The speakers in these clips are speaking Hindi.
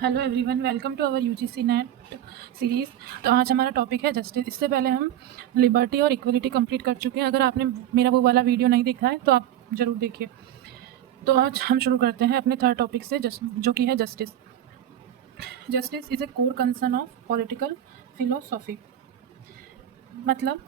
Hello everyone, welcome to our UGC NET series. तो आज हमारा टॉपिक है जस्टिस। इससे पहले हम लिबर्टी और इक्वलिटी कंप्लीट कर चुके हैं। अगर आपने मेरा वो वाला वीडियो नहीं देखा है तो आप ज़रूर देखिए। तो आज हम शुरू करते हैं अपने थर्ड टॉपिक से, जो कि है justice. Justice is a core concern of political philosophy. मतलब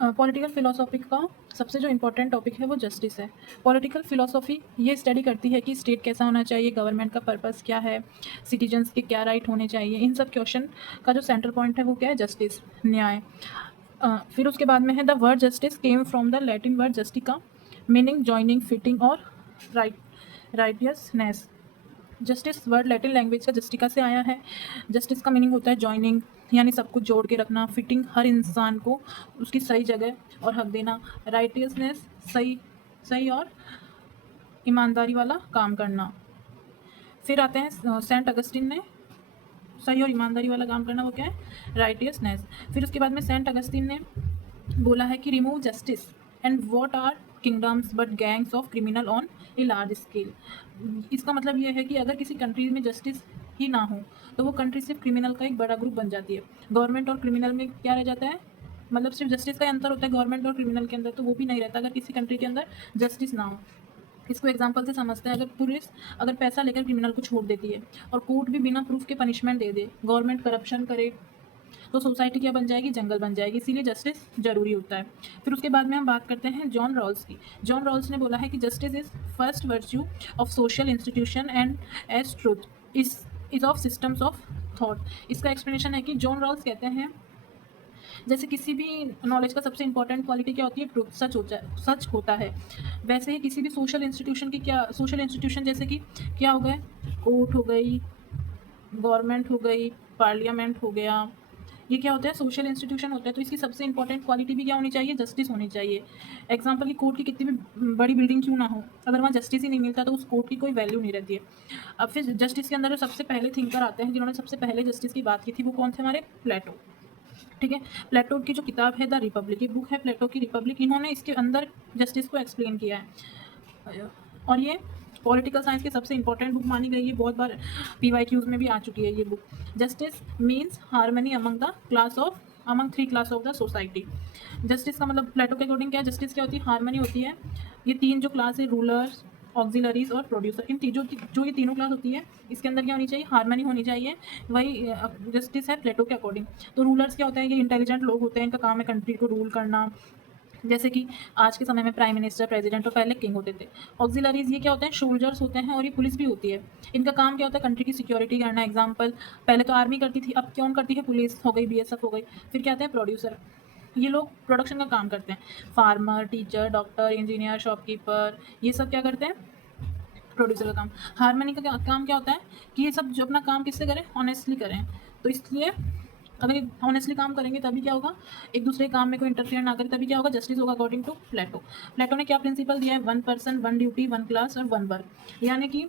पॉलिटिकल फिलोसॉफी का सबसे जो इम्पोर्टेंट टॉपिक है वो जस्टिस है। पॉलिटिकल फिलोसॉफी ये स्टडी करती है कि स्टेट कैसा होना चाहिए, गवर्नमेंट का पर्पस क्या है, सिटीजन्स के क्या राइट होने चाहिए। इन सब क्वेश्चन का जो सेंट्रल पॉइंट है वो क्या है? जस्टिस, न्याय। फिर उसके बाद में है the word justice came from the Latin word justitia, meaning joining, fitting और righteousness. Justice word Latin language का जस्टिका से आया है। जस्टिस का मीनिंग होता है जॉइनिंग, यानी सब कुछ जोड़ के रखना। फिटिंग, हर इंसान को उसकी सही जगह और हक देना। राइटियसनेस, सही सही और ईमानदारी वाला काम करना। फिर आते हैं सेंट अगस्टिन ने सही और ईमानदारी वाला काम करना, वो क्या है? राइटियसनेस। फिर उसके बाद में सेंट अगस्टिन ने बोला है कि remove justice and what are kingdoms but gangs of criminal on a large scale. इसका मतलब ये है कि अगर किसी कंट्री में जस्टिस ही ना हो तो वो कंट्री सिर्फ क्रिमिनल का एक बड़ा ग्रुप बन जाती है। गवर्नमेंट और क्रिमिनल में क्या रह जाता है? मतलब सिर्फ जस्टिस का अंतर होता है गवर्नमेंट और क्रिमिनल के अंदर, तो वो भी नहीं रहता अगर किसी कंट्री के अंदर जस्टिस ना हो। इसको एग्जांपल से समझते हैं। अगर पुलिस अगर पैसा लेकर क्रिमिनल को छोड़ देती है और कोर्ट भी बिना प्रूफ के पनिशमेंट दे दे, गवर्नमेंट करप्शन करे, तो सोसाइटी क्या बन जाएगी? जंगल बन जाएगी। इसीलिए जस्टिस जरूरी होता है। फिर उसके बाद में हम बात करते हैं जॉन रॉल्स की। जॉन रॉल्स ने बोला है कि justice is first virtue of social institution and as truth is of systems of thought. इसका एक्सप्लेनेशन है कि जॉन रॉल्स कहते हैं जैसे किसी भी नॉलेज का सबसे इंपॉर्टेंट क्वालिटी क्या होती है? ट्रूथ, सच होता है। वैसे ही किसी भी सोशल इंस्टीट्यूशन की क्या, सोशल इंस्टीट्यूशन जैसे कि क्या हो गए? कोर्ट हो गई, गवर्नमेंट हो गई, पार्लियामेंट हो गया, ये क्या होता है? सोशल इंस्टीट्यूशन होता है। तो इसकी सबसे इंपॉर्टेंट क्वालिटी भी क्या होनी चाहिए? जस्टिस होनी चाहिए। एग्जाम्पल की कोर्ट की कितनी भी बड़ी बिल्डिंग क्यों ना हो, अगर वहाँ जस्टिस ही नहीं मिलता तो उस कोर्ट की कोई वैल्यू नहीं रहती है। अब फिर जस्टिस के अंदर जो सबसे पहले थिंकर आते हैं, जिन्होंने सबसे पहले जस्टिस की बात की थी, वो कौन थे? हमारे प्लेटो। ठीक है, प्लेटो की जो किताब है द रिपब्लिक, ये बुक है प्लेटो की रिपब्लिक, इन्होंने इसके अंदर जस्टिस को एक्सप्लेन किया है। और ये पॉलिटिकल साइंस की सबसे इंपॉर्टेंट बुक मानी गई है। बहुत बार PYQs में भी आ चुकी है ये book. Justice means harmony among the class of among three class of the society. Justice का मतलब प्लेटो के अकॉर्डिंग क्या है? जस्टिस क्या होती है? हार्मनी होती है। ये तीन जो क्लास है, रूलर्स, ऑक्सिलरीज और प्रोड्यूसर, इन तीनों जो ये तीनों क्लास होती है, इसके अंदर क्या होनी चाहिए? हार्मनी होनी चाहिए। वही जस्टिस है प्लेटो के अकॉर्डिंग। तो रूलर्स क्या होता है? ये इंटेलिजेंट लोग होते हैं, इनका काम है कंट्री को रूल करना, जैसे कि आज के समय में प्राइम मिनिस्टर, प्रेसिडेंट और पहले किंग होते थे। ऑक्सिलरीज ये क्या होते हैं? सोल्जर्स होते हैं, और ये पुलिस भी होती है। इनका काम क्या होता है? कंट्री की सिक्योरिटी करना। एग्जाम्पल, पहले तो आर्मी करती थी, अब कौन करती है? पुलिस हो गई, BSF हो गई। फिर क्या आते हैं? प्रोड्यूसर। ये लोग प्रोडक्शन का काम करते हैं। Farmer, teacher, doctor, engineer, shopkeeper, ये सब क्या करते हैं? प्रोड्यूसर का काम। हार्मनी का काम क्या होता है? कि ये सब जो अपना काम किससे करें? ऑनेस्टली करें। तो इसलिए अगर ये ऑनेस्टली काम करेंगे तभी क्या होगा? एक दूसरे काम में कोई इंटरफेयर ना करे, तभी क्या होगा? जस्टिस होगा अकॉर्डिंग टू प्लेटो। प्लेटो ने क्या प्रिंसिपल दिया है? One person, one duty, one class और वन वर्क। यानी कि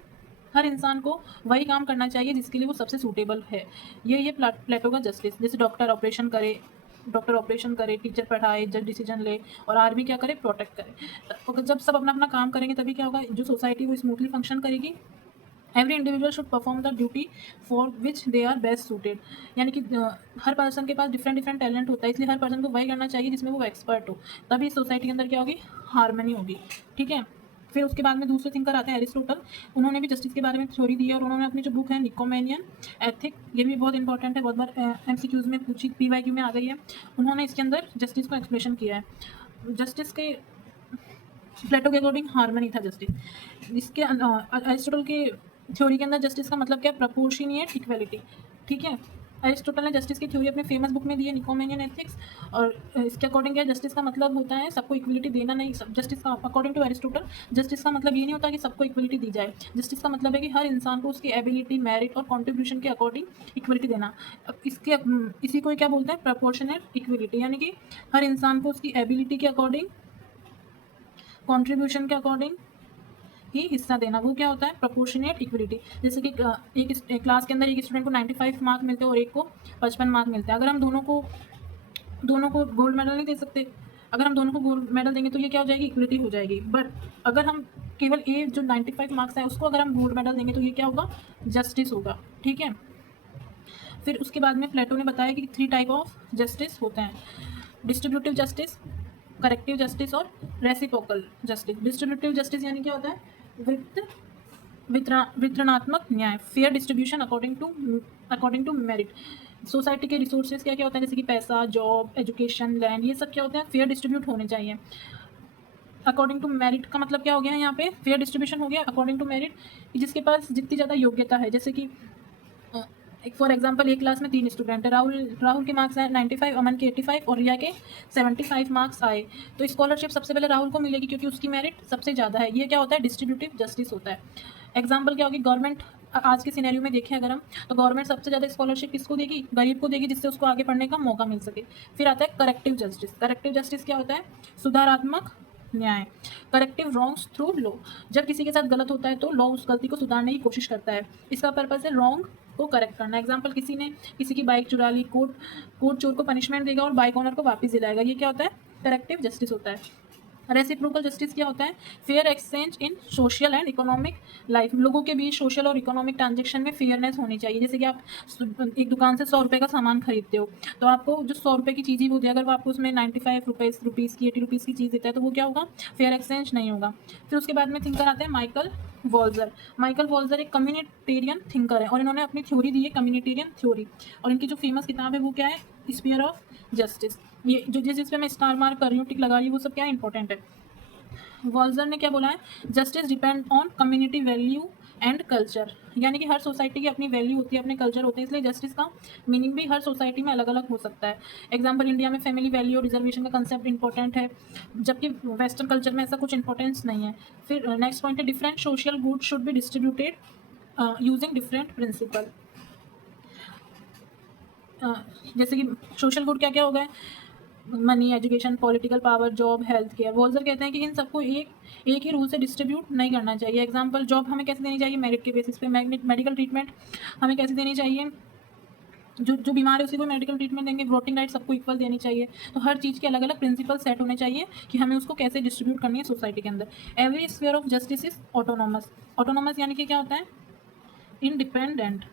हर इंसान को वही काम करना चाहिए जिसके लिए वो सबसे सूटेबल है। ये प्लेटो का जस्टिस। जैसे डॉक्टर ऑपरेशन करे, टीचर पढ़ाए, जज डिसीजन ले, और आर्मी क्या करे? प्रोटेक्ट करे। तो जब सब अपना अपना काम करेंगे तभी क्या होगा? जो सोसाइटी वो स्मूथली फंक्शन करेगी। Every individual should perform the duty for which they are best suited. यानी कि हर पर्सन के पास डिफरेंट डिफरेंट टैलेंट होता है, इसलिए हर पर्सन को वही करना चाहिए जिसमें वो एक्सपर्ट हो। तभी सोसाइटी के अंदर क्या होगी? हार्मनी होगी। ठीक है। फिर उसके बाद में दूसरे थिंकर आते हैं एरिस्टोटल। उन्होंने भी जस्टिस के बारे में थ्योरी दी है, और उन्होंने अपनी जो बुक है निकोमेनियन एथिक, ये भी बहुत इंपॉर्टेंट है, बहुत बार MCQs में पूछी, PYQ में आ गई है। उन्होंने इसके अंदर जस्टिस को एक्सप्लेनेशन किया है। जस्टिस के प्लेटो के अकॉर्डिंग हार्मनी था जस्टिस। इसके एरिस्टोटल के थ्योरी के अंदर जस्टिस का मतलब क्या? प्रपोर्शनिएट इक्वलिटी। ठीक है। एरिस्टोटल ने जस्टिस की थ्योरी अपने फेमस बुक में दी है निकोमेनियन एथिक्स। और इसके अकॉर्डिंग क्या जस्टिस का मतलब होता है? सबको इक्वलिटी देना नहीं। जस्टिस का अकॉर्डिंग टू एरिस्टोटल जस्टिस का मतलब ये नहीं होता कि सबको इक्वलिटी दी जाए। जस्टिस का मतलब है कि हर इंसान को उसकी एबिलिटी, मेरिट और कॉन्ट्रीब्यूशन के अकॉर्डिंग इक्वलिटी देना। अब इसी को क्या बोलते हैं? Proportionate equality. यानी कि हर इंसान को उसकी एबिलिटी के अकॉर्डिंग, कॉन्ट्रीब्यूशन के अकॉर्डिंग ही हिस्सा देना। वो क्या होता है? Proportionate equality. जैसे कि एक क्लास के अंदर एक स्टूडेंट को 95 मार्क मिलते हैं और एक को 55 मार्क मिलते हैं। अगर हम दोनों को गोल्ड मेडल नहीं दे सकते। अगर हम दोनों को गोल्ड मेडल देंगे तो ये क्या हो जाएगी? इक्वलिटी हो जाएगी। बट अगर हम केवल ए जो 95 मार्क्स है उसको अगर हम गोल्ड मेडल देंगे तो ये क्या होगा, जस्टिस होगा। ठीक है। फिर उसके बाद में प्लेटो ने बताया कि 3 टाइप ऑफ जस्टिस होते हैं, डिस्ट्रीब्यूटिव जस्टिस, करेक्टिव जस्टिस और रेसिप्रोकल जस्टिस। डिस्ट्रीब्यूटिव जस्टिस यानी क्या होता है, वितरणात्मक न्याय, fair distribution according to merit. Society के रिसोर्सेज क्या क्या होता है, जैसे कि पैसा, जॉब, एजुकेशन, लैंड, ये सब क्या होते हैं, फेयर डिस्ट्रीब्यूट होने चाहिए। अकॉर्डिंग टू मेरिट का मतलब क्या हो गया है यहाँ पे, फेयर डिस्ट्रीब्यूशन हो गया अकॉर्डिंग टू मेरिट, जिसके पास जितनी ज़्यादा योग्यता है। जैसे कि एक फॉर एग्जांपल एक क्लास में 3 स्टूडेंट है, राहुल के मार्क्स आए 95, अमन के 85 और रिया के 75 मार्क्स आए, तो स्कॉलरशिप सबसे पहले राहुल को मिलेगी क्योंकि उसकी मेरिट सबसे ज़्यादा है। ये क्या होता है, डिस्ट्रीब्यूटिव जस्टिस होता है। एग्जाम्पल क्या होगी, गवर्नमेंट आज के सिनेरियो में देखें अगर हम, तो गवर्नमेंट सबसे ज़्यादा स्कॉलरशिप किसको देगी, गरीब को देगी, जिससे उसको आगे पढ़ने का मौका मिल सके। फिर आता है करेक्टिव जस्टिस। करेक्टिव जस्टिस क्या होता है, सुधारात्मक न्याय, करेक्टिव रॉन्ग्स थ्रू लॉ। जब किसी के साथ गलत होता है तो लॉ उस गलती को सुधारने की कोशिश करता है, इसका पर्पस है रॉन्ग को करेक्ट करना। एग्जाम्पल, किसी ने किसी की बाइक चुरा ली, कोर्ट चोर को पनिशमेंट देगा और बाइक ओनर को वापस दिलाएगा, ये क्या होता है, करेक्टिव जस्टिस होता है। रेसिप्रोकल जस्टिस क्या होता है, fair exchange in social and economic life. लोगों के बीच सोशल और इकोनॉमिक ट्रांजेक्शन में फेयरनेस होनी चाहिए। जैसे कि आप एक दुकान से 100 रुपये का सामान खरीदते हो, तो आपको जो 100 रुपये की चीज़ ही वो दे, अगर वो आपको उसमें 95 रुपीज़ की 80 रुपीज़ की चीज़ देता है तो वो क्या होगा, फेयर एक्सचेंज नहीं होगा। फिर उसके बाद में थिंकर आते हैं माइकल वॉल्जर। माइकल वॉल्जर एक कम्युनिटेरियन थिंकर है और इन्होंने अपनी थ्योरी दी है कम्युनिटेरियन थ्योरी, और इनकी जो फेमस किताब है वो क्या है, स्पीयर ऑफ जस्टिस। ये जो जिस पे मैं स्टार मार्क कर रही हूँ, टिक लगा रही हूँ, वो सब क्या इंपॉर्टेंट है। वॉल्जर ने क्या बोला है, justice depend on community value and culture, यानी कि हर सोसाइटी की अपनी वैल्यू होती है, अपने कल्चर होते हैं, इसलिए जस्टिस का मीनिंग भी हर सोसाइटी में अलग अलग हो सकता है। एग्जाम्पल, इंडिया में फैमिली वैल्यू और रिजर्वेशन का कंसेप्ट इंपॉर्टेंट है, जबकि वेस्टर्न कल्चर में ऐसा कुछ इंपॉर्टेंस नहीं है। फिर नेक्स्ट पॉइंट है, different social good should be distributed using different principle. जैसे कि सोशल गुड क्या क्या हो गए, money, education, political power, job, health care. Walzer कहते हैं कि इन सबको एक ही रूल से डिस्ट्रीब्यूट नहीं करना चाहिए। एग्जाम्पल, जॉब हमें कैसे देनी चाहिए, मेरिट के बेसिस पे। मेडिकल ट्रीटमेंट हमें कैसे देनी चाहिए, जो बीमार है उसी को मेडिकल ट्रीटमेंट देंगे। वोटिंग राइट सबको इक्वल देनी चाहिए। तो हर चीज़ के अलग अलग प्रिंसिपल सेट होने चाहिए कि हमें उसको कैसे डिस्ट्रीब्यूट करनी है सोसाइटी के अंदर। Every sphere of justice is autonomous. Autonomous यानी कि क्या होता है, इंडिपेंडेंट।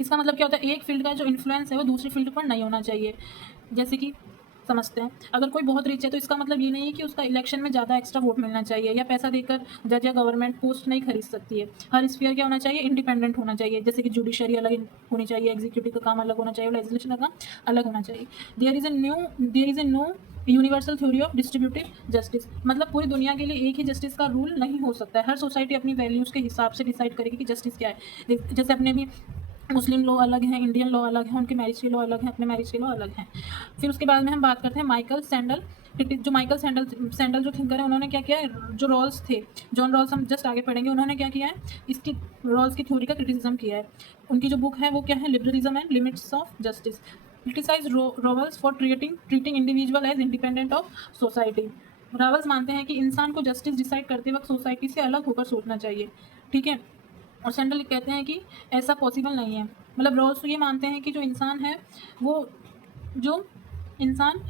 इसका मतलब क्या होता है, एक फील्ड का जो इन्फ्लुएंस है वो दूसरी फील्ड पर नहीं होना चाहिए। जैसे कि समझते हैं, अगर कोई बहुत रिच है तो इसका मतलब ये नहीं है कि उसका इलेक्शन में ज़्यादा एक्स्ट्रा वोट मिलना चाहिए, या पैसा देकर जज या गवर्नमेंट पोस्ट नहीं खरीद सकती है। हर स्फीयर क्या होना चाहिए, इंडिपेंडेंट होना चाहिए। जैसे कि जुडिशरी अलग होनी चाहिए, एग्जीक्यूटिव का काम अलग होना चाहिए, लेजिस्लेशन का काम अलग होना चाहिए। There is a no universal theory of distributive justice. मतलब पूरी दुनिया के लिए एक ही जस्टिस का रूल नहीं हो सकता है। हर सोसाइटी अपनी वैल्यूज़ के हिसाब से डिसाइड करेगी कि जस्टिस क्या है। जैसे अपने भी मुस्लिम लॉ अलग हैं, इंडियन लॉ अलग है, उनके मैरिज के लॉ अलग हैं, अपने मैरिज के लॉ अलग हैं। फिर उसके बाद में हम बात करते हैं माइकल सैंडल। जो माइकल सैंडल जो थिंकर है, उन्होंने क्या किया है, जो रॉल्स थे, जॉन रॉल्स, हम जस्ट आगे पढ़ेंगे, उन्होंने क्या किया है, इसकी रॉल्स की थ्योरी का क्रिटिसिज्म किया है। उनकी जो बुक है वो क्या है, liberalism and limits of justice. Criticize Rawls for treating individual as independent of society. Rawls मानते हैं कि इंसान को जस्टिस डिसाइड करते वक्त सोसाइटी से अलग होकर सोचना चाहिए। ठीक है। और सैंडल कहते हैं कि ऐसा पॉसिबल नहीं है। मतलब रॉल्स तो ये मानते हैं कि वो जो इंसान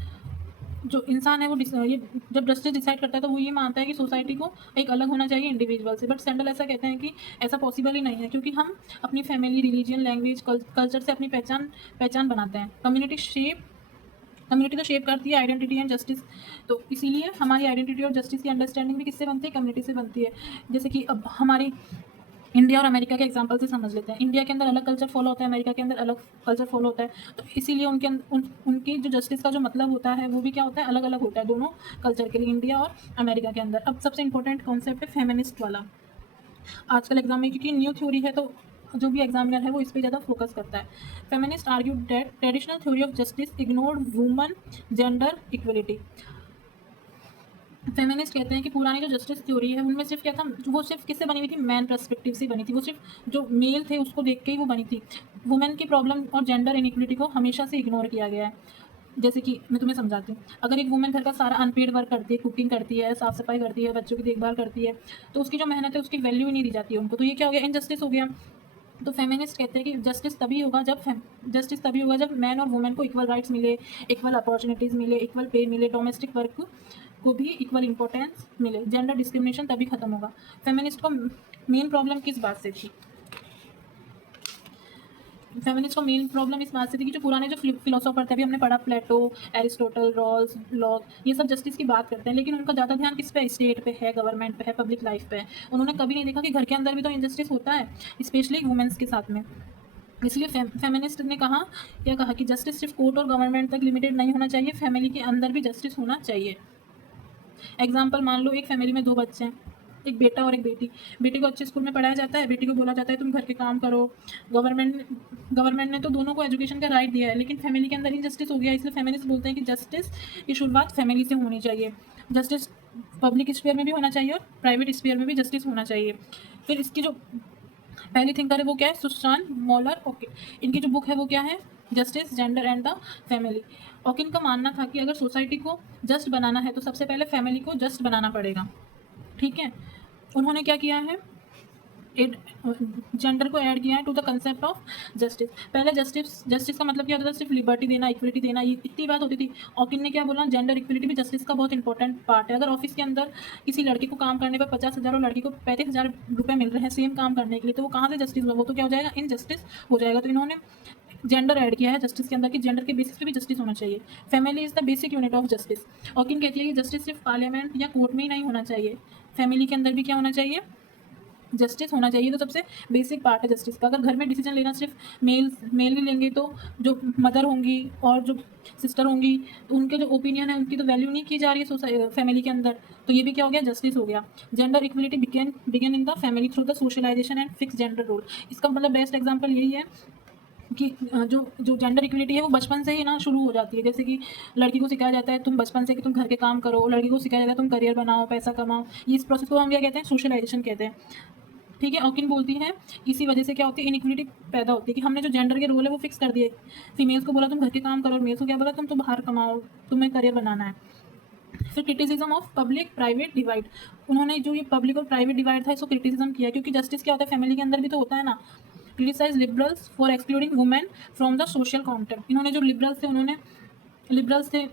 इंसान है वो ये जब जस्टिस डिसाइड करता है तो वो ये मानता है कि सोसाइटी को एक अलग होना चाहिए इंडिविजुअल से। बट सैंडल ऐसा कहते हैं कि ऐसा पॉसिबल ही नहीं है, क्योंकि हम अपनी फैमिली, रिलीजन, लैंग्वेज, कल्चर से अपनी पहचान बनाते हैं। कम्युनिटी तो शेप करती है आइडेंटिटी एंड जस्टिस। तो इसीलिए हमारी आइडेंटिटी और जस्टिस की अंडरस्टैंडिंग भी किससे बनती है, कम्युनिटी से बनती है। जैसे कि अब हमारी इंडिया और अमेरिका के एग्जांपल से समझ लेते हैं। इंडिया के अंदर अलग कल्चर फॉलो होता है, अमेरिका के अंदर अलग कल्चर फॉलो होता है। तो इसीलिए उनकी जो जस्टिस का जो मतलब होता है वो भी क्या होता है, अलग अलग होता है दोनों कल्चर के लिए, इंडिया और अमेरिका के अंदर। अब सबसे इंपॉर्टेंट कॉन्सेप्ट है फेमिनिस्ट वाला आजकल एग्जाम में, क्योंकि न्यू थ्योरी है तो जो भी एग्जामिनर है वो इस पर ज़्यादा फोकस करता है। Feminist argue that traditional theory of justice ignored woman gender equality. Feminist कहते हैं कि पुरानी जो जस्टिस थ्योरी है उनमें सिर्फ क्या था, वो सिर्फ किससे बनी हुई थी, मैन पर्सपेक्टिव से बनी थी। वो सिर्फ जो मेल थे उसको देख के ही वो बनी थी। वुमेन की प्रॉब्लम और जेंडर इनइक्वलिटी को हमेशा से इग्नोर किया गया है। जैसे कि मैं तुम्हें समझाती हूँ, अगर एक वुमेन घर का सारा अनपेड वर्क करती है, कुकिंग करती है, साफ सफाई करती है, बच्चों की देखभाल करती है, तो उसकी जो मेहनत है उसकी वैल्यू ही नहीं दी जाती है उनको। तो ये क्या हो गया, इनजस्टिस हो गया। तो फेमिनिस्ट कहते हैं कि जस्टिस तभी होगा जब मैन और वुमेन को इक्वल राइट्स मिले, इक्वल अपॉर्चुनिटीज़ मिले, इक्वल पे मिले, डोमेस्टिक वर्क को भी इक्वल इंपॉर्टेंस मिले, जेंडर डिस्क्रिमिनेशन तभी खत्म होगा। फेमिनिस्ट को मेन प्रॉब्लम किस बात से थी? फेमिनिस्ट को मेन प्रॉब्लम इस बात से थी कि जो पुराने जो फिलोसोफर थे, अभी हमने पढ़ा प्लेटो, एरिस्टोटल, रॉल्स, लॉक, ये सब जस्टिस की बात करते हैं, लेकिन उनका ज़्यादा ध्यान किस पे? स्टेट पे है, गवर्नमेंट पे है, पब्लिक लाइफ पे है। उन्होंने कभी नहीं देखा कि घर के अंदर भी तो इनजस्टिस होता है, स्पेशली वुमेन्स के साथ में। इसलिए फेमिनिस्ट ने कहा, क्या कहा कि जस्टिस सिर्फ कोर्ट और गवर्नमेंट तक लिमिटेड नहीं होना चाहिए, फैमिली के अंदर भी जस्टिस होना चाहिए। एग्जाम्पल मान लो, एक फैमिली में 2 बच्चे हैं, एक बेटा और एक बेटी। बेटी को अच्छे स्कूल में पढ़ाया जाता है, बेटी को बोला जाता है तुम घर के काम करो। गवर्नमेंट ने तो दोनों को एजुकेशन का राइट दिया है, लेकिन फैमिली के अंदर इनजस्टिस हो गया। इसलिए फेमिनिस्ट बोलते हैं कि जस्टिस की शुरुआत फैमिली से होनी चाहिए। जस्टिस पब्लिक स्फीयर में भी होना चाहिए और प्राइवेट स्फीयर में भी जस्टिस होना चाहिए। फिर इसकी जो पहली थिंकर है वो क्या है? Susan Moller okay. इनकी जो बुक है वो क्या है? Justice, gender and the family. Okin का मानना था कि अगर सोसाइटी को जस्ट बनाना है तो सबसे पहले फैमिली को जस्ट बनाना पड़ेगा। ठीक है, उन्होंने क्या किया है? जेंडर को ऐड किया है to the concept of justice. पहले जस्टिस का मतलब क्या होता था? सिर्फ लिबर्टी देना, इक्वलिटी देना, ये इतनी बात होती थी। ऑकिन ने क्या बोला? जेंडर इक्वलिटी भी जस्टिस का बहुत इंपॉर्टेंट पार्ट है। अगर ऑफिस के अंदर किसी लड़के को काम करने पर 50,000 और लड़की को 35,000 रुपये मिल रहे हैं सेम काम करने के लिए, तो वो कहाँ से जस्टिस हुआ? वो तो क्या हो जाएगा? इनजस्टिस हो जाएगा। तो इन्होंने जेंडर ऐड किया है जस्टिस के अंदर कि जेंडर के बेसिस पे भी जस्टिस होना चाहिए। Family is the basic unit of justice. Okin कहती है कि जस्टिस सिर्फ पार्लियामेंट या कोर्ट में ही नहीं होना चाहिए, फैमिली के अंदर भी क्या होना चाहिए? जस्टिस होना चाहिए। तो सबसे बेसिक पार्ट है जस्टिस का। अगर घर में डिसीजन लेना सिर्फ मेल ही लेंगे, तो जो मदर होंगी और जो सिस्टर होंगी, तो उनके जो ओपिनियन है उनकी तो वैल्यू नहीं की जा रही है फैमिली के अंदर, तो ये भी क्या हो गया? जस्टिस हो गया। Gender equality begin in the family through the socialization and fix gender role. इसका मतलब बेस्ट एग्जाम्पल यही है कि जो जो जेंडर इक्वलिटी है वो बचपन से ही ना शुरू हो जाती है। जैसे कि लड़की को सिखाया जाता है तुम बचपन से कि तुम घर के काम करो, लड़की को सिखाया जाता है तुम करियर बनाओ, पैसा कमाओ। ये इस प्रोसेस को हम क्या कहते हैं? सोशलाइजेशन कहते हैं। ठीक है, ऑकिन बोलती है इसी वजह से क्या होती है? इनइक्वलिटी पैदा होती है कि हमने जो जेंडर के रोल है वो फिक्स कर दिए। फीमेल्स को बोला तुम घर के काम करो, और मेल्स को क्या बोला तुम तो बाहर कमाओ, तुम्हें करियर बनाना है। फिर criticism of public private divide. उन्होंने जो ये पब्लिक और प्राइवेट डिवाइड था इसको क्रिटिसिज्म किया, क्योंकि जस्टिस क्या होता है? फैमिली के अंदर भी तो होता है ना। Criticize liberals for excluding women from the social contract. इन्होंने जो लिबरल्स थे, उन्होंने लिबरल्स थे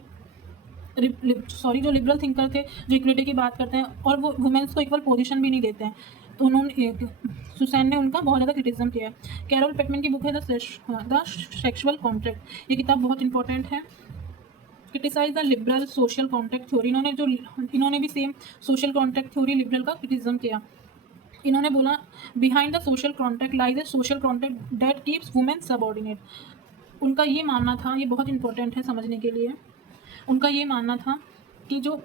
जो लिबरल थिंकर थे, जो इक्विटी की बात करते हैं और वो वुमेन्स को इक्वल पोजीशन भी नहीं देते हैं, तो उन्होंने सुसैन ने उनका बहुत ज़्यादा क्रिटिसिज्म किया है। कैरोल पेटमैन की बुक है द सेक्सुअल कॉन्ट्रैक्ट। ये किताब बहुत इंपॉर्टेंट है। Criticize the liberal social contract theory. इन्होंने भी same social contract theory liberal का क्रिटिसिज्म किया। इन्होंने बोला behind the social contract lies a social contract that keeps women subordinate. उनका ये मानना था, ये बहुत इंपॉर्टेंट है समझने के लिए, उनका ये मानना था कि जो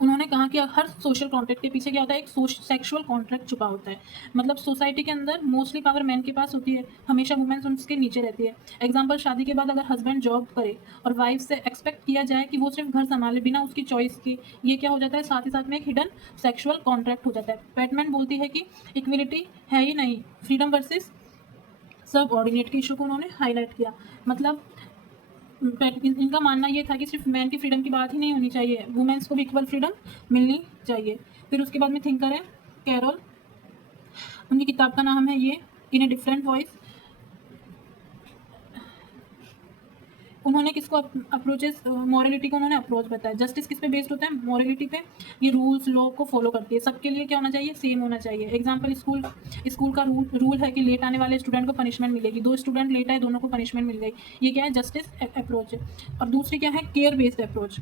उन्होंने कहा कि हर सोशल कॉन्ट्रैक्ट के पीछे क्या होता है? एक सेक्सुअल कॉन्ट्रैक्ट छुपा होता है। मतलब सोसाइटी के अंदर मोस्टली पावर मैन के पास होती है, हमेशा वुमेन्स उसके नीचे रहती है। एग्जाम्पल, शादी के बाद अगर हस्बैंड जॉब करे और वाइफ से एक्सपेक्ट किया जाए कि वो सिर्फ घर संभाले बिना उसकी चॉइस के, ये क्या हो जाता है? साथ ही साथ में एक हिडन सेक्सुअल कॉन्ट्रैक्ट हो जाता है। पेटमैन बोलती है कि इक्विलिटी है ही नहीं, फ्रीडम वर्सेस सब ऑर्डिनेट के इशू को उन्होंने हाईलाइट किया। मतलब इनका मानना ये था कि सिर्फ मैन की फ्रीडम की बात ही नहीं होनी चाहिए, वुमेन्स को भी इक्वल फ्रीडम मिलनी चाहिए। फिर उसके बाद में थिंकर है कैरोल, उनकी किताब का नाम है ये इन ए डिफरेंट वॉइस। उन्होंने किसको अप्रोचेस मॉरलिटी को उन्होंने अप्रोच बताया। जस्टिस किस पे बेस्ड होता है? मॉरलिटी पे। ये रूल्स लॉ को फॉलो करती है, सबके लिए क्या होना चाहिए? सेम होना चाहिए। एग्जांपल, स्कूल का रूल है कि लेट आने वाले स्टूडेंट को पनिशमेंट मिलेगी, 2 स्टूडेंट लेट आए दोनों को पनिशमेंट मिल गई। ये क्या है? जस्टिस अप्रोच है। और दूसरी क्या है? Care based approach.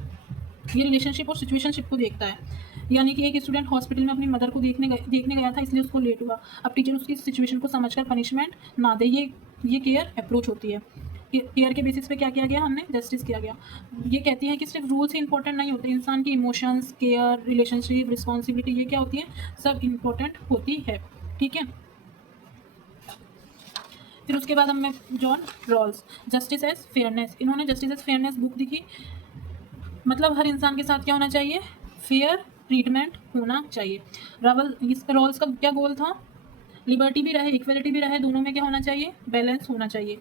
ये रिलेशनशिप और सिचुएशनशिप को देखता है। यानी कि एक स्टूडेंट हॉस्पिटल में अपनी मदर को देखने गया था, इसलिए उसको लेट हुआ। अब टीचर उसकी सिचुएशन को समझकर पनिशमेंट ना दे, ये केयर अप्रोच होती है। केयर के बेसिस पे क्या किया गया? हमने जस्टिस किया गया। ये कहती है कि सिर्फ रूल्स ही इंपॉर्टेंट नहीं होते, इंसान की इमोशंस, केयर, रिलेशनशिप, रिस्पॉन्सिबिलिटी, ये क्या होती है? सब इंपॉर्टेंट होती है। ठीक है, फिर उसके बाद हमें John Rawls, justice as fairness. इन्होंने जस्टिस एज फेयरनेस बुक लिखी। मतलब हर इंसान के साथ क्या होना चाहिए? फेयर ट्रीटमेंट होना चाहिए। इस रॉल्स का क्या गोल था? लिबर्टी भी रहे, इक्वलिटी भी रहे, दोनों में क्या होना चाहिए? बैलेंस होना चाहिए।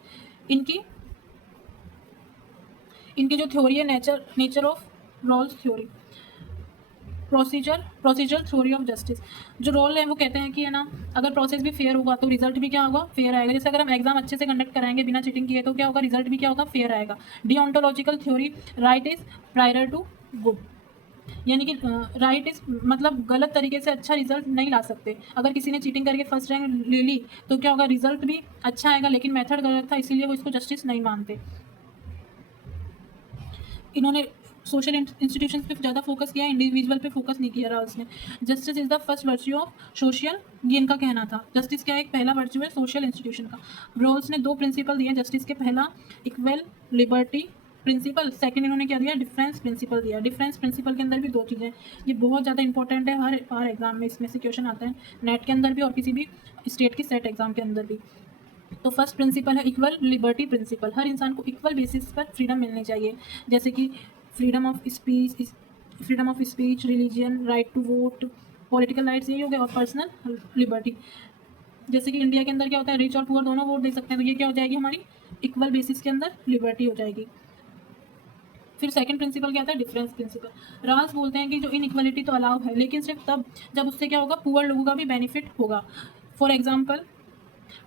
इनकी जो थ्योरी है nature of Rawls theory, procedure theory of justice. जो रोल है वो कहते हैं कि है ना, अगर प्रोसेस भी फेयर होगा तो रिजल्ट भी क्या होगा? फेयर आएगा। जैसे अगर हम एग्जाम अच्छे से कंडक्ट कराएंगे बिना चीटिंग किए, तो क्या होगा? रिजल्ट भी क्या होगा? फेयर आएगा। Deontological theory, right is prior to good. यानी कि राइट इज मतलब गलत तरीके से अच्छा रिजल्ट नहीं ला सकते। अगर किसी ने चीटिंग करके फर्स्ट रैंक ले ली तो क्या होगा, रिजल्ट भी अच्छा आएगा, लेकिन मेथड गलत था, इसीलिए वो इसको जस्टिस नहीं मानते। इन्होंने सोशल इंस्टीट्यूशन पे ज़्यादा फोकस किया, इंडिविजुअल पे फोकस नहीं किया रॉल्स ने। Justice is the first virtue of social, ये इनका कहना था। जस्टिस क्या एक पहला वर्च्यू है सोशल इंस्टीट्यूशन का। रॉल्स ने 2 प्रिंसिपल दिए जस्टिस के। पहला इक्वल लिबर्टी प्रिंसिपल, सेकंड इन्होंने क्या दिया, डिफरेंस प्रिंसिपल दिया। डिफरेंस प्रिंसिपल के अंदर भी 2 चीज़ें, ये बहुत ज़्यादा इंपॉर्टेंट है, हर एग्जाम में इसमें से क्वेश्चन आते हैं, नेट के अंदर भी और किसी भी स्टेट की सेट एग्जाम के अंदर भी। तो फर्स्ट प्रिंसिपल है इक्वल लिबर्टी प्रिंसिपल, हर इंसान को इक्वल बेसिस पर फ्रीडम मिलनी चाहिए, जैसे कि freedom of speech, religion, right to vote, political rights, यही हो गया, और पर्सनल लिबर्टी। जैसे कि इंडिया के अंदर क्या होता है, रिच और पुअर दोनों वोट दे सकते हैं, तो ये क्या हो जाएगी हमारी इक्वल बेसिस के अंदर लिबर्टी हो जाएगी। फिर सेकंड प्रिंसिपल क्या आता है, डिफरेंस प्रिंसिपल। राल्स बोलते हैं कि जो इनइक्वालिटी तो अलाउ है, लेकिन सिर्फ तब जब उससे क्या होगा, पुअर लोगों का भी बेनिफिट होगा। फॉर एग्जाम्पल,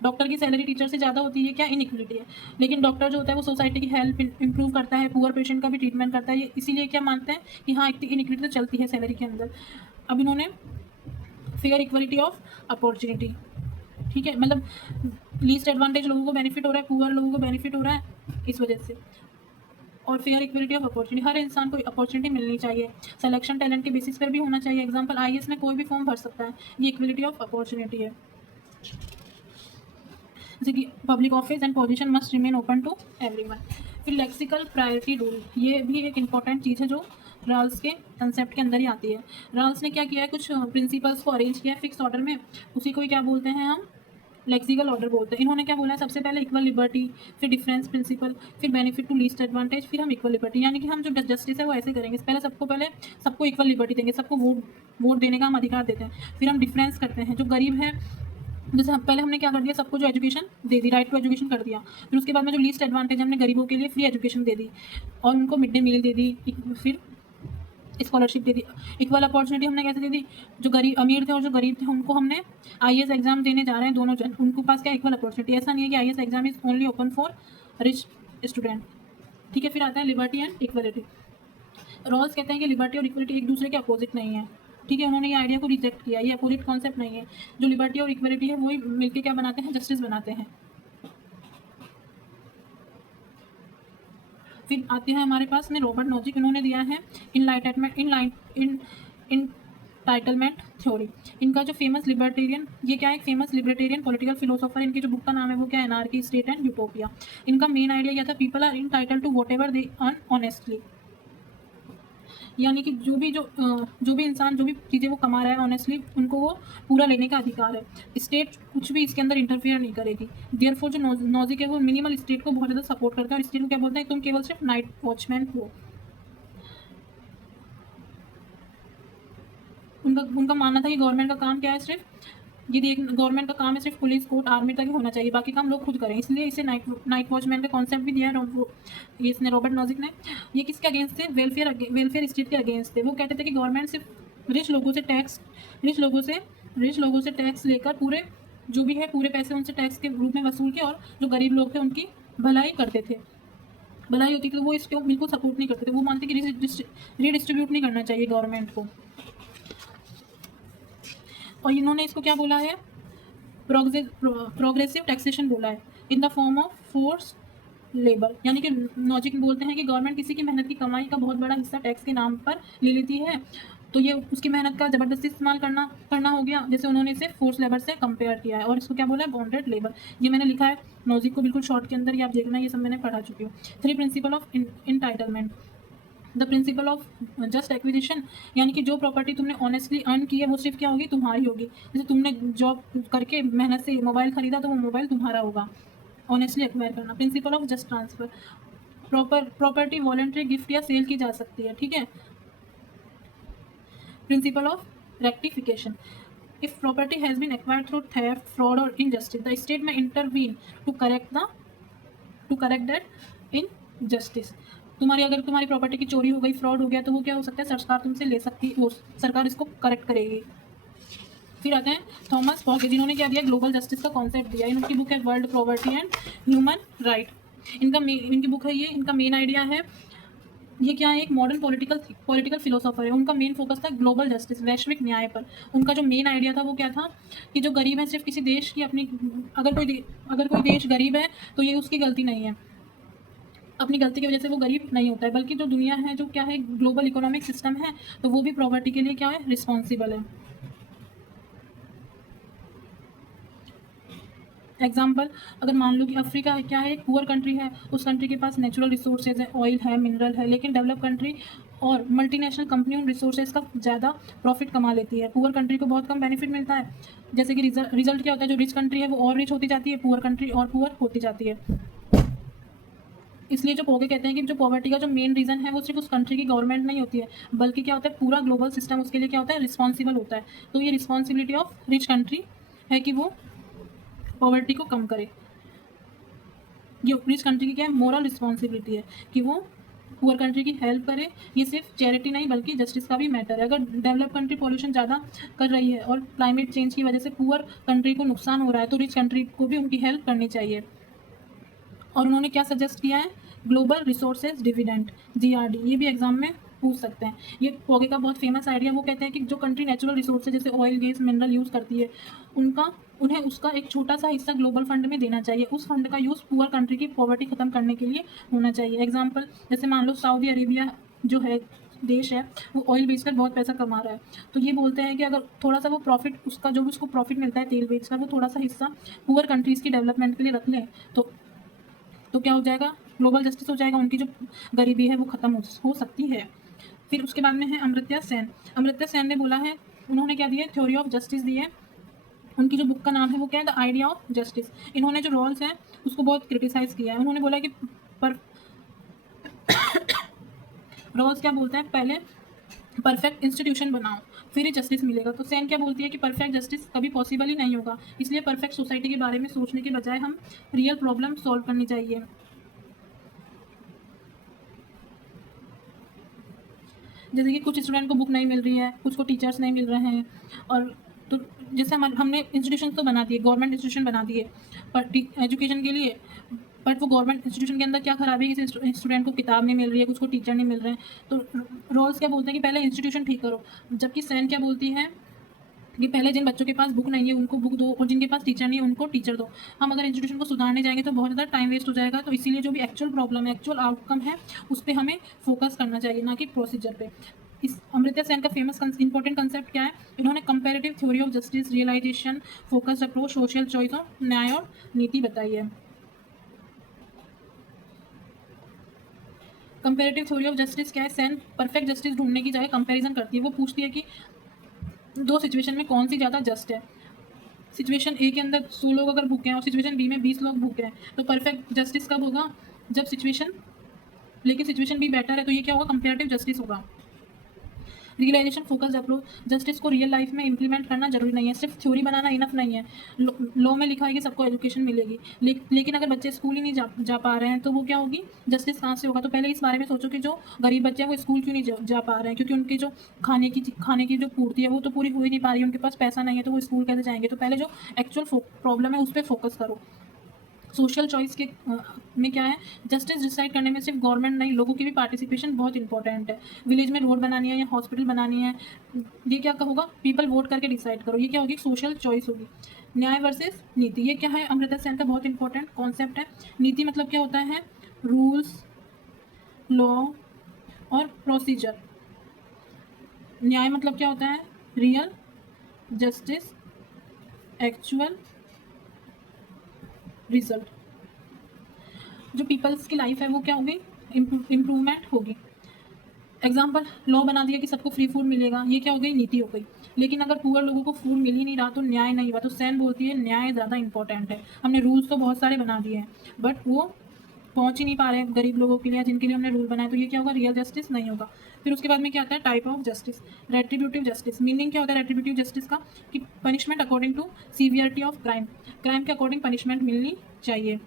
डॉक्टर की सैलरी टीचर से ज़्यादा होती है, क्या इनइक्वलिटी है, लेकिन डॉक्टर जो होता है वो सोसाइटी की हेल्प इंप्रूव करता है, पुअर पेशेंट का भी ट्रीटमेंट करता है, ये इसीलिए क्या मानते हैं कि हाँ एक इनइक्वलिटी तो चलती है सैलरी के अंदर। अब इन्होंने फेयर इक्वलिटी ऑफ अपॉर्चुनिटी, ठीक है, मतलब लीस्ट एडवांटेज लोगों को बेनिफिट हो रहा है, पुअर लोगों को बेनिफिट हो रहा है इस वजह से। और फेयर इक्वलिटी ऑफ अपॉर्चुनिटी, हर इंसान को अपॉर्चुनिटी मिलनी चाहिए, सिलेक्शन टैलेंट के बेसिस पर भी होना चाहिए। एग्जाम्पल आईएएस में कोई भी फॉर्म भर सकता है, ये इक्वलिटी ऑफ अपॉर्चुनिटी है। जैसे कि public office and position must remain open to everyone. फिर लेक्सिकल प्रायोरिटी रूल, ये भी एक इंपॉर्टेंट चीज़ है जो रॉल्स के कंसेप्ट के अंदर ही आती है। रॉल्स ने क्या किया है, कुछ प्रिंसिपल्स को अरेंज किया है फिक्स ऑर्डर में, उसी को ही क्या बोलते हैं हम, लेक्सिकल ऑर्डर बोलते हैं। इन्होंने क्या बोला है, सबसे पहले इक्वल लिबर्टी, फिर डिफरेंस प्रिंसिपल, फिर बेनिफिट टू लीस्ट एडवांटेज, फिर हम इक्वल लिबर्टी। यानी कि हम जो जस्टिस है वो ऐसे करेंगे, पहले सबको इक्वल लिबर्टी देंगे, सबको वोट देने का हम अधिकार देते हैं। फिर हम डिफरेंस करते हैं, जो गरीब है, जैसे पहले हमने क्या कर दिया, सबको जो एजुकेशन दे दी, राइट टू एजुकेशन कर दिया। फिर उसके बाद में जो लीस्ट एडवांटेज, हमने गरीबों के लिए फ्री एजुकेशन दे दी और उनको मिड डे मील दे दी, फिर स्कॉलरशिप दे दी। इक्वल अपॉर्चुनिटी हमने कैसे दे दी, जो गरीब अमीर थे और जो गरीब थे उनको हमने आईएएस एग्जाम देने जा रहे हैं दोनों जन, उनके पास क्या इक्वल अपॉर्चुनिटी। ऐसा नहीं है कि IAS exam is only open for rich student, ठीक है। फिर आता है लिबर्टी एंड इक्वलिटी। रॉल्स कहते हैं कि लिबर्टी और इक्वलिटी एक दूसरे के अपोजिट नहीं है, ठीक है, उन्होंने ये आइडिया को रिजेक्ट किया, ये अपोजिट कॉन्सेप्ट नहीं है। जो लिबर्टी और इक्वलिटी है वही मिलकर क्या बनाते हैं, जस्टिस बनाते हैं। फिर आती है हमारे पास में रॉबर्ट नॉजिक, इन्होंने दिया है इनटाइटलमेंट थ्योरी। इनका जो फेमस लिबर्टेरियन, ये क्या है, एक फेमस लिबर्टेरियन पॉलिटिकल फिलोसोफर, इनकी जो बुक का नाम है वो क्या है, एनार्की, स्टेट एंड यूटोपिया। इनका मेन आइडिया क्या था, people are entitled to whatever they earn honestly. यानी कि जो भी इंसान जो भी चीज़ें वो कमा रहा है ऑनेस्टली, उनको वो पूरा लेने का अधिकार है, स्टेट कुछ भी इसके अंदर इंटरफेयर नहीं करेगी। देयरफॉर जो नॉजिक है वो मिनिमल स्टेट को बहुत ज़्यादा सपोर्ट करता है, और स्टेट को क्या बोलते हैं, तुम केवल सिर्फ नाइट वॉचमैन हो। उनका मानना था कि गवर्नमेंट का काम क्या है, सिर्फ ये गवर्नमेंट का काम है सिर्फ पुलिस, कोर्ट, आर्मी तक ही होना चाहिए, बाकी काम लोग खुद करें, इसलिए इसे नाइट वॉचमैन का कॉन्सेप्ट भी दिया है ये इसने रॉबर्ट नॉजिक ने। ये किसके अगेंस्ट थे, वेलफेयर स्टेट के अगेंस्ट थे। वो कहते थे कि गवर्नमेंट सिर्फ रिच लोगों से टैक्स लेकर जो भी है पूरे पैसे उनसे टैक्स के रूप में वसूल के, और जो गरीब लोग थे उनकी भलाई करते थे, भलाई होती थी, तो वो इसको बिल्कुल सपोर्ट नहीं करते थे। वो मानते कि रीडिस्ट्रीब्यूट नहीं करना चाहिए गवर्नमेंट को। और इन्होंने इसको क्या बोला है, प्रोग्रेसिव टैक्सेशन बोला है, in the form of force labour. यानी कि नॉजिक बोलते हैं कि गवर्नमेंट किसी की मेहनत की कमाई का बहुत बड़ा हिस्सा टैक्स के नाम पर ले लेती है, तो ये उसकी मेहनत का ज़बरदस्ती इस्तेमाल करना हो गया, जैसे उन्होंने इसे फोर्स लेबर से कंपेयर किया है। और इसको क्या बोला है, बॉन्डेड लेबर। ये मैंने लिखा है नॉजिक को बिल्कुल शॉर्ट के अंदर, ये आप देखना, ये सब मैंने पढ़ा चुकी हूँ। 3 principle of entitlement, the principal of just acquisition, यानी कि जो प्रॉपर्टी तुमने ऑनेस्टली अर्न की है वो सिर्फ क्या होगी, तुम्हारी होगी। जैसे तुमने जॉब करके मेहनत से मोबाइल खरीदा, तो वो मोबाइल तुम्हारा होगा, ऑनेस्टली एक्वायर करना। Principle of just transfer, property voluntary gift या सेल की जा सकती है, ठीक है। Principle of rectification, if property has been acquired through theft, fraud और injustice, the state may intervene to correct that injustice. अगर तुम्हारी प्रॉपर्टी की चोरी हो गई, फ्रॉड हो गया, तो वो क्या हो सकता है, सरकार तुमसे ले सकती है, सरकार इसको करेक्ट करेगी। फिर आते हैं थॉमस पॉके, जिन्होंने क्या दिया, ग्लोबल जस्टिस का कॉन्सेप्ट दिया। इनकी बुक है world property and human right. इनकी बुक है ये, इनका मेन आइडिया है ये क्या है, एक मॉडर्न पॉलिटिकल फिलोसोफर है। उनका मेन फोकस था ग्लोबल जस्टिस, वैश्विक न्याय पर। उनका जो मेन आइडिया था वो क्या था कि जो गरीब है सिर्फ किसी देश की अपनी, अगर कोई देश गरीब है तो ये उसकी गलती नहीं है, अपनी गलती की वजह से वो गरीब नहीं होता है, बल्कि जो दुनिया है, जो क्या है, ग्लोबल इकोनॉमिक सिस्टम है, तो वो भी प्रॉपर्टी के लिए क्या है, रिस्पॉन्सिबल है। एग्जाम्पल, अगर मान लो कि अफ्रीका है, क्या है, एक पुअर कंट्री है, उस कंट्री के पास नेचुरल रिसोर्सेज है, ऑयल है, मिनरल है, लेकिन डेवलप कंट्री और मल्टीनेशनल कंपनी उन रिसोर्सेज का ज़्यादा प्रॉफिट कमा लेती है, पुअर कंट्री को बहुत कम बेनिफिट मिलता है। जैसे कि रिजल्ट क्या होता है, जो रिच कंट्री है वो और रिच होती जाती है, पुअर कंट्री और पुअर होती जाती है। इसलिए जो पोगे कहते हैं कि जो पॉवर्टी का जो मेन रीज़न है वो सिर्फ उस कंट्री की गवर्नमेंट नहीं होती है, बल्कि क्या होता है, पूरा ग्लोबल सिस्टम उसके लिए क्या होता है, रिस्पॉन्सिबल होता है। तो ये रिस्पॉन्सिबिलिटी ऑफ रिच कंट्री है कि वो पॉवर्टी को कम करे। ये रिच कंट्री की क्या है, मोरल रिस्पॉन्सिबिलिटी है कि वो पुअर कंट्री की हेल्प करे। ये सिर्फ चैरिटी नहीं बल्कि जस्टिस का भी मैटर है। अगर डेवलप कंट्री पॉल्यूशन ज़्यादा कर रही है और क्लाइमेट चेंज की वजह से पुअर कंट्री को नुकसान हो रहा है, तो रिच कंट्री को भी उनकी हेल्प करनी चाहिए। और उन्होंने क्या सजेस्ट किया है, ग्लोबल रिसोर्सेज डिविडेंड, GRD। ये भी एग्जाम में पूछ सकते हैं। ये पोगे का बहुत फेमस आइडिया। वो कहते हैं कि जो कंट्री नेचुरल रिसोर्सेज जैसे ऑयल, गैस, मिनरल यूज़ करती है, उन्हें उसका एक छोटा सा हिस्सा ग्लोबल फंड में देना चाहिए। उस फंड का यूज़ पुअर कंट्री की पॉवर्टी खत्म करने के लिए होना चाहिए। एग्जाम्पल, जैसे मान लो सऊदी अरेबिया जो है देश है, वो ऑयल बेचकर बहुत पैसा कमा रहा है, तो ये बोलते हैं कि अगर थोड़ा सा वो प्रॉफिट, उसका जो भी उसको प्रॉफिट मिलता है तेल बेचकर, वो थोड़ा सा हिस्सा पुअर कंट्रीज़ की डेवलपमेंट के लिए रख लें, तो क्या हो जाएगा, ग्लोबल जस्टिस हो जाएगा, उनकी जो गरीबी है वो ख़त्म हो सकती है। फिर उसके बाद में है अमर्त्य सेन। अमर्त्य सेन ने बोला है, उन्होंने क्या दिया, थ्योरी ऑफ जस्टिस दी है। उनकी जो बुक का नाम है वो क्या है, द आइडिया ऑफ जस्टिस। इन्होंने जो रॉल्स हैं उसको बहुत क्रिटिसाइज़ किया है। उन्होंने बोला कि पर रॉल्स क्या बोलते हैं, पहले परफेक्ट इंस्टीट्यूशन बनाओ, फिर ही जस्टिस मिलेगा। तो सेन क्या बोलती है कि परफेक्ट जस्टिस कभी पॉसिबल ही नहीं होगा, इसलिए परफेक्ट सोसाइटी के बारे में सोचने के बजाय हम रियल प्रॉब्लम सॉल्व करनी चाहिए। जैसे कि कुछ स्टूडेंट को बुक नहीं मिल रही है, कुछ को टीचर्स नहीं मिल रहे हैं, और तो जैसे हमने इंस्टीट्यूशन तो बना दिए, गवर्नमेंट इंस्टीट्यूशन बना दिए पर एजुकेशन के लिए, बट वो गवर्नमेंट इंस्टीट्यूशन के अंदर क्या खराबी है, किसी स्टूडेंट को किताब नहीं मिल रही है, कुछ को टीचर नहीं मिल रहे हैं। तो रोल्स क्या बोलते हैं कि पहले इंस्टीट्यूशन ठीक करो, जबकि सैन क्या बोलती है कि पहले जिन बच्चों के पास बुक नहीं है उनको बुक दो, और जिनके पास टीचर नहीं है उनको टीचर दो। हम अगर इंस्टीट्यूशन को सुधारने जाएंगे तो बहुत ज़्यादा टाइम वेस्ट हो जाएगा। तो इसीलिए जो भी एक्चुअल प्रॉब्लम है, एक्चुअल आउटकम है, उस पर हमें फोकस करना चाहिए, ना कि प्रोसीजर पे। इस अमृत्य सेन का फेमस इंपॉर्टेंट कंसेप्ट क्या है, इन्होंने comparative theory of justice, realization, focused approach, social choice और न्याय और नीति बताई है। कंपेरेटिव थ्योरी ऑफ जस्टिस क्या है, सेन परफेक्ट जस्टिस ढूंढने की जगह कंपैरिजन करती है। वो पूछती है कि दो सिचुएशन में कौन सी ज़्यादा जस्ट है। सिचुएशन ए के अंदर 100 लोग अगर भूखे हैं और सिचुएशन बी में 20 लोग भूखे हैं, तो परफेक्ट जस्टिस कब होगा, जब सिचुएशन बी बेटर है, तो ये क्या होगा, कंपेरेटिव जस्टिस होगा। रियलाइजेशन फोकस्ड अप्रोच, जस्टिस को रियल लाइफ में इंप्लीमेंट करना जरूरी नहीं है, सिर्फ थ्योरी बनाना इनफ नहीं है। लॉ में लिखा है कि सबको एजुकेशन मिलेगी, लेकिन अगर बच्चे स्कूल ही नहीं जा पा रहे हैं तो वो क्या होगी, जस्टिस कहाँ से होगा। तो पहले इस बारे में सोचो कि जो गरीब बच्चे हैं वो स्कूल क्यों नहीं जा पा रहे हैं, क्योंकि उनकी जो खाने की जो पूर्ति है वो तो पूरी हो ही नहीं पा रही है, उनके पास पैसा नहीं है, तो वो स्कूल कैसे जाएंगे। तो पहले जो एक्चुअल प्रॉब्लम है उस पर फोकस करो। सोशल चॉइस के में क्या है, जस्टिस डिसाइड करने में सिर्फ गवर्नमेंट नहीं, लोगों की भी पार्टिसिपेशन बहुत इंपॉर्टेंट है। विलेज में रोड बनानी है या हॉस्पिटल बनानी है, ये क्या होगा, पीपल वोट करके डिसाइड करो, ये क्या होगी, सोशल चॉइस होगी। न्याय वर्सेस नीति, ये क्या है, अमृता सेन का बहुत इंपॉर्टेंट कॉन्सेप्ट है। नीति मतलब क्या होता है, रूल्स, लॉ और प्रोसीजर। न्याय मतलब क्या होता है, रियल जस्टिस, एक्चुअल रिजल्ट। जो पीपल्स की लाइफ है वो क्या होगी, इम्प्रूवमेंट होगी। एग्जाम्पल, लॉ बना दिया कि सबको फ्री फूड मिलेगा, ये क्या हो गई, नीति हो गई। लेकिन अगर पुअर लोगों को फूड मिल ही नहीं रहा तो न्याय नहीं हुआ। तो सैन बोलती है न्याय ज़्यादा इंपॉर्टेंट है। हमने रूल्स तो बहुत सारे बना दिए हैं, बट वो पहुंच ही नहीं पा रहे गरीब लोगों के लिए, जिनके लिए हमने रूल बनाए, तो ये क्या होगा, रियल जस्टिस नहीं होगा। फिर उसके बाद में क्या आता है, type of justice, retributive justice. Meaning क्या होता है रेट्रीब्यूटिव जस्टिस का, कि punishment according to severity of crime, crime के अकॉर्डिंग पनिशमेंट मिलनी चाहिए।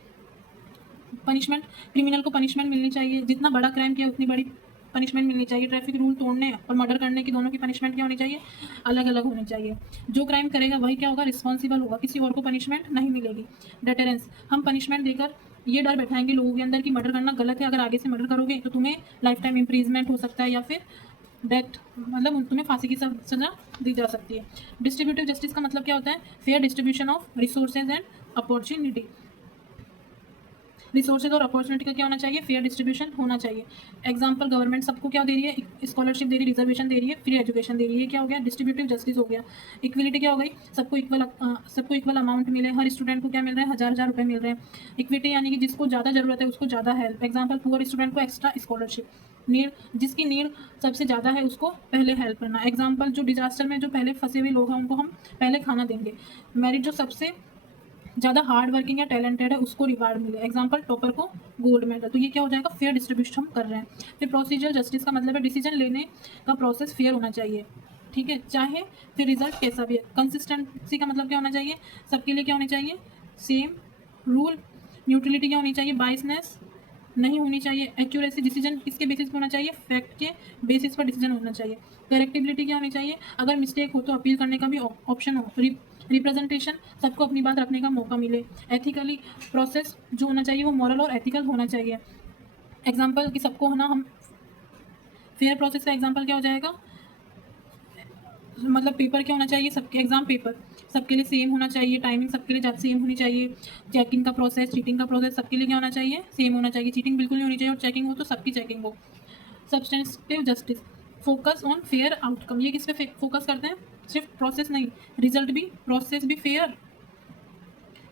पनिशमेंट, क्रिमिनल को पनिशमेंट मिलनी चाहिए, जितना बड़ा क्राइम किया उतनी बड़ी पनिशमेंट मिलनी चाहिए। ट्रैफिक रूल तोड़ने और मर्डर करने की दोनों की पनिशमेंट क्या होनी चाहिए, अलग अलग होनी चाहिए। जो क्राइम करेगा वही क्या होगा, रिस्पॉन्सिबल होगा, किसी और को पनिशमेंट नहीं मिलेगी। डेटेरेंस, हम पनिशमेंट देकर ये डर बैठाएंगे लोगों के अंदर कि मर्डर करना गलत है, अगर आगे से मर्डर करोगे तो तुम्हें लाइफ टाइम इम्प्रीजमेंट हो सकता है या फिर डेथ, मतलब तुम्हें फांसी की सजा दी जा सकती है। डिस्ट्रीब्यूटिव जस्टिस का मतलब क्या होता है, fair distribution of resources and opportunity. Resources और अपॉर्चुनिटी का क्या होना चाहिए, फेयर डिस्ट्रीब्यूशन होना चाहिए। एग्जाम्पल, गवर्नमेंट सबको क्या दे रही है, स्कॉलरशिप दे रही है, रिजर्वेशन दे रही है, फ्री एजुकेशन दे रही है, क्या हो गया, डिस्ट्रीब्यूटिव जस्टिस हो गया। इक्वलिटी क्या हो गई, सबको इक्वल अमाउंट मिले, हर स्टूडेंट को क्या मिल रहा है, 1000 रुपये मिल रहे हैं। इक्विटी यानी कि जिसको ज़्यादा जरूरत है उसको ज़्यादा हेल्प। एग्जाम्पल, पुअर स्टूडेंट को एक्स्ट्रा स्कॉलरशिप। नीड, जिसकी नीड सबसे ज़्यादा है उसको पहले हेल्प करना। एग्जाम्पल, जो डिजास्टर में जो पहले फंसे हुए लोग हैं उनको हम पहले खाना देंगे। मेरिट, जो सबसे ज़्यादा हार्ड वर्किंग या टैलेंटेड है उसको रिवार्ड मिले। एग्जाम्पल, टॉपर को गोल्ड मेडल। तो ये क्या हो जाएगा, फेयर डिस्ट्रीब्यूशन हम कर रहे हैं। फिर प्रोसीजर जस्टिस का मतलब है डिसीजन लेने का प्रोसेस फेयर होना चाहिए, ठीक है, चाहे फिर रिजल्ट कैसा भी है। कंसिस्टेंसी का मतलब क्या होना चाहिए, सबके लिए क्या होने चाहिए, सेम रूल। न्यूट्रलिटी क्या होनी चाहिए, बाइसनेस नहीं होनी चाहिए। एक्यूरेसी, डिसीजन किसके बेसिस पर होना चाहिए, फैक्ट के बेसिस पर डिसीजन होना चाहिए। करेक्टिबिलिटी क्या होनी चाहिए, अगर मिस्टेक हो तो अपील करने का भी ऑप्शन हो। रिप्रेजेंटेशन, सबको अपनी बात रखने का मौका मिले। एथिकली, प्रोसेस जो होना चाहिए वो मॉरल और एथिकल होना चाहिए। एग्जाम्पल कि सबको है ना, हम फेयर प्रोसेस का एग्जाम्पल क्या हो जाएगा, मतलब पेपर क्या होना चाहिए, सबके एग्जाम पेपर सबके लिए सेम होना चाहिए। टाइमिंग सबके लिए सेम होनी चाहिए। चेकिंग का प्रोसेस, चीटिंग का प्रोसेस सबके लिए क्या होना चाहिए, सेम होना चाहिए। चीटिंग बिल्कुल नहीं होनी चाहिए और चेकिंग हो तो सबकी चेकिंग हो। Substantive justice, focus on fair outcome. ये किस पे फोकस करते हैं, सिर्फ प्रोसेस नहीं, रिजल्ट भी, प्रोसेस भी फेयर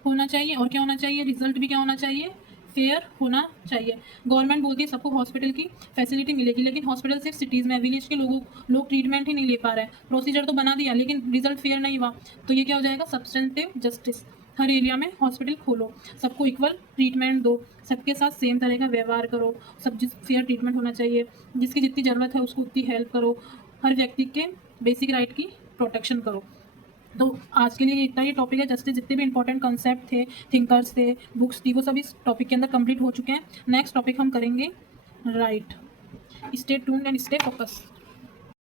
होना चाहिए और क्या होना चाहिए, रिजल्ट भी क्या होना चाहिए, फेयर होना चाहिए। गवर्नमेंट बोलती है सबको हॉस्पिटल की फैसिलिटी मिलेगी, लेकिन हॉस्पिटल सिर्फ सिटीज़ में, विलेज के लोग ट्रीटमेंट ही नहीं ले पा रहे हैं। प्रोसीजर तो बना दिया लेकिन रिजल्ट फेयर नहीं हुआ, तो ये क्या हो जाएगा, सब्सटेंटिव जस्टिस। हर एरिया में हॉस्पिटल खोलो, सबको इक्वल ट्रीटमेंट दो, सबके साथ सेम तरह का व्यवहार करो, सब जिस फेयर ट्रीटमेंट होना चाहिए, जिसकी जितनी ज़रूरत है उसको उतनी हेल्प करो, हर व्यक्ति के बेसिक राइट की प्रोटेक्शन करो। तो आज के लिए इतना ही टॉपिक है। जस्टिस जितने भी इंपॉर्टेंट कंसेप्ट थे, थिंकर्स थे, बुक्स थी, वो सभी इस टॉपिक के अंदर कंप्लीट हो चुके हैं। नेक्स्ट टॉपिक हम करेंगे right. Stay tuned and stay focus.